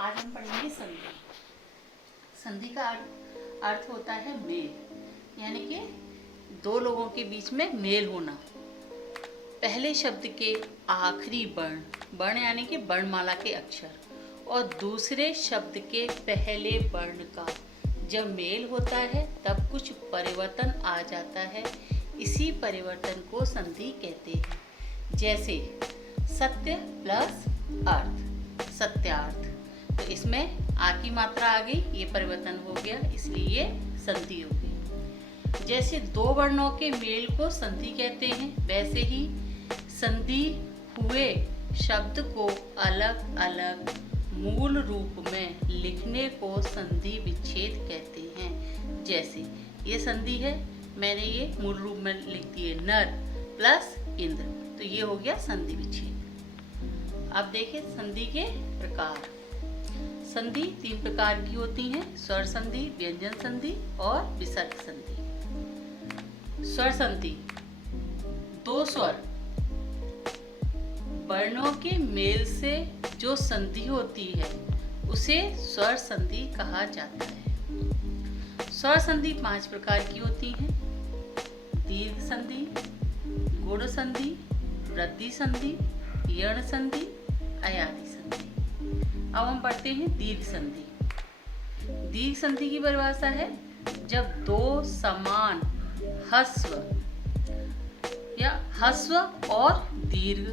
आज हम पढ़ेंगे संधि। संधि का अर्थ होता है मेल, यानी कि दो लोगों के बीच में मेल होना। पहले शब्द के आखिरी वर्ण यानी कि वर्णमाला के अक्षर और दूसरे शब्द के पहले वर्ण का जब मेल होता है तब कुछ परिवर्तन आ जाता है। इसी परिवर्तन को संधि कहते हैं। जैसे सत्य प्लस अर्थ, सत्यार्थ। तो इसमें आ की मात्रा आ गई, ये परिवर्तन हो गया, इसलिए ये संधि हो गई। जैसे दो वर्णों के मेल को संधि कहते हैं, वैसे ही संधि हुए शब्द को अलग अलग मूल रूप में लिखने को संधि विच्छेद कहते हैं। जैसे ये संधि है, मैंने ये मूल रूप में लिख दिए नर प्लस इंद्र, तो ये हो गया संधि विच्छेद। अब देखें संधि के प्रकार। संधि तीन प्रकार की होती हैं: स्वर संधि, व्यंजन संधि और विसर्ग संधि। स्वर संधि, दो स्वर वर्णों के मेल से जो संधि होती है उसे स्वर संधि कहा जाता है। स्वर संधि 5 प्रकार की होती हैं: दीर्घ संधि, गुण संधि, वृद्धि संधि, यण संधि, अयादि संधि। अब हम पढ़ते हैं दीर्घ संधि। दीर्घ संधि की परिभाषा है जब दो समान ह्रस्व या ह्रस्व और दीर्घ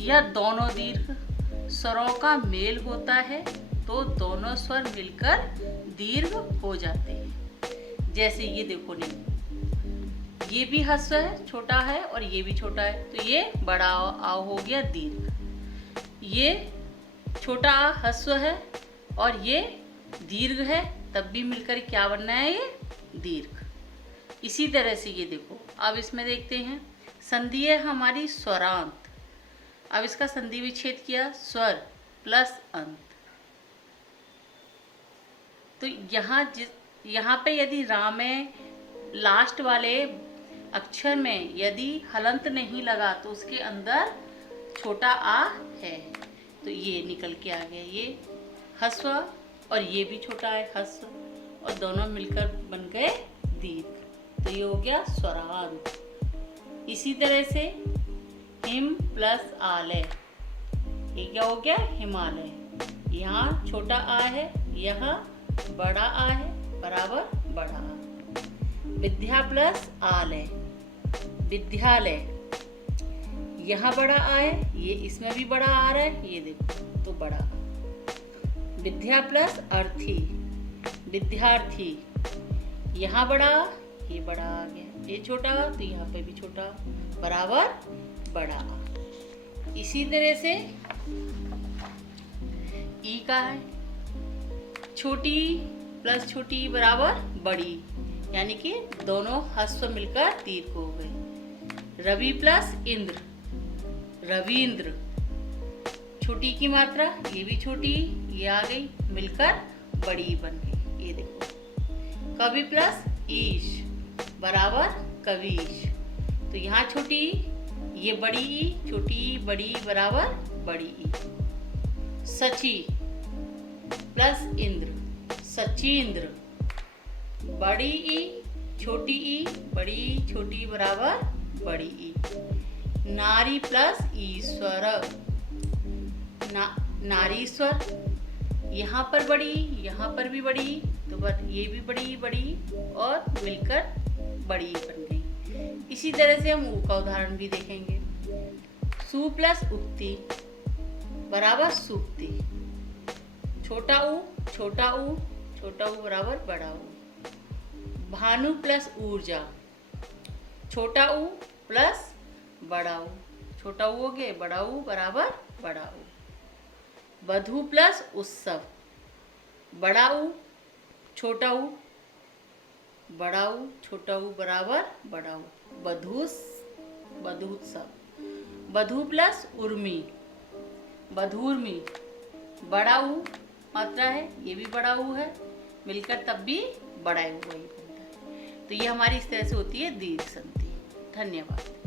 या दोनों दीर्घ स्वरों का मेल होता है तो दोनों स्वर मिलकर दीर्घ हो जाते हैं। जैसे ये देखो, नहीं, ये भी ह्रस्व है, छोटा है, और ये भी छोटा है, तो ये बड़ा आ हो गया दीर्घ। ये छोटा आ ह्रस्व है और ये दीर्घ है, तब भी मिलकर क्या बनना है, ये दीर्घ। इसी तरह से ये देखो, अब इसमें देखते हैं संधि है हमारी स्वरांत। अब इसका संधि विच्छेद किया, स्वर प्लस अंत। तो यहाँ पे यदि रा में लास्ट वाले अक्षर में यदि हलंत नहीं लगा तो उसके अंदर छोटा आ है, तो ये निकल के आ गया, ये ह्रस्व और ये भी छोटा है ह्रस्व, और दोनों मिलकर बन गए दीर्घ, तो ये हो गया स्वरांत। इसी तरह से हिम प्लस आलय, ये क्या हो गया, हिमालय। यहाँ छोटा आ है, यहाँ बड़ा आ है, बराबर बड़ा आ। विद्या प्लस आलय, विद्यालय। यहाँ बड़ा आ है, ये इसमें भी बड़ा आ रहा है, ये देखो, तो बड़ा आ। विद्या प्लस अर्थी, विद्यार्थी। यहाँ बड़ा, ये बड़ा आ गया, ये छोटा, तो यहाँ पे भी छोटा, बराबर बड़ा आ। इसी तरह से ई का है, छोटी प्लस छोटी बराबर बड़ी, यानी कि दोनों ह्रस्व मिलकर दीर्घ हो गए। रवि प्लस इंद्र, रवींद्र। छोटी की मात्रा, ये भी छोटी, ये आ गई, मिलकर बड़ी बन गई, ये देखो। कवि प्लस ईश बराबर कवीश, तो यहाँ छोटी, ये बड़ी ई, छोटी बड़ी बराबर बड़ी ई। सची प्लस इंद्र, सचींद्र। बड़ी ई, छोटी ई, बड़ी छोटी बराबर बड़ी ई। नारी प्लस ईश्वर, नारीश्वर। यहाँ पर बड़ी, यहाँ पर भी बड़ी, तो ये भी बड़ी बड़ी और मिलकर बड़ी बन गई। इसी तरह से हम ऊ का उदाहरण भी देखेंगे। सु प्लस उक्ति बराबर सूक्ति। छोटा ऊ, छोटा ऊ, छोटा ऊ बराबर बड़ा ऊ। भानु प्लस ऊर्जा, छोटा ऊ प्लस बड़ा ऊ, छोटा ऊ हो गए, बड़ा ऊ बराबर बड़ा ऊ। वधु प्लस उत्सव, बड़ा ऊ छोटा ऊ, बड़ा ऊ छोटा ऊ बराबर बड़ा ऊ। वधूत्सव। वधु प्लस उर्मी, वधूर्मी। बड़ा ऊ मात्रा है, ये भी बड़ा ऊ है, मिलकर तब भी बड़ा ऊ वही बनता है। तो ये हमारी इस तरह से होती है दीर्घ संधि। धन्यवाद।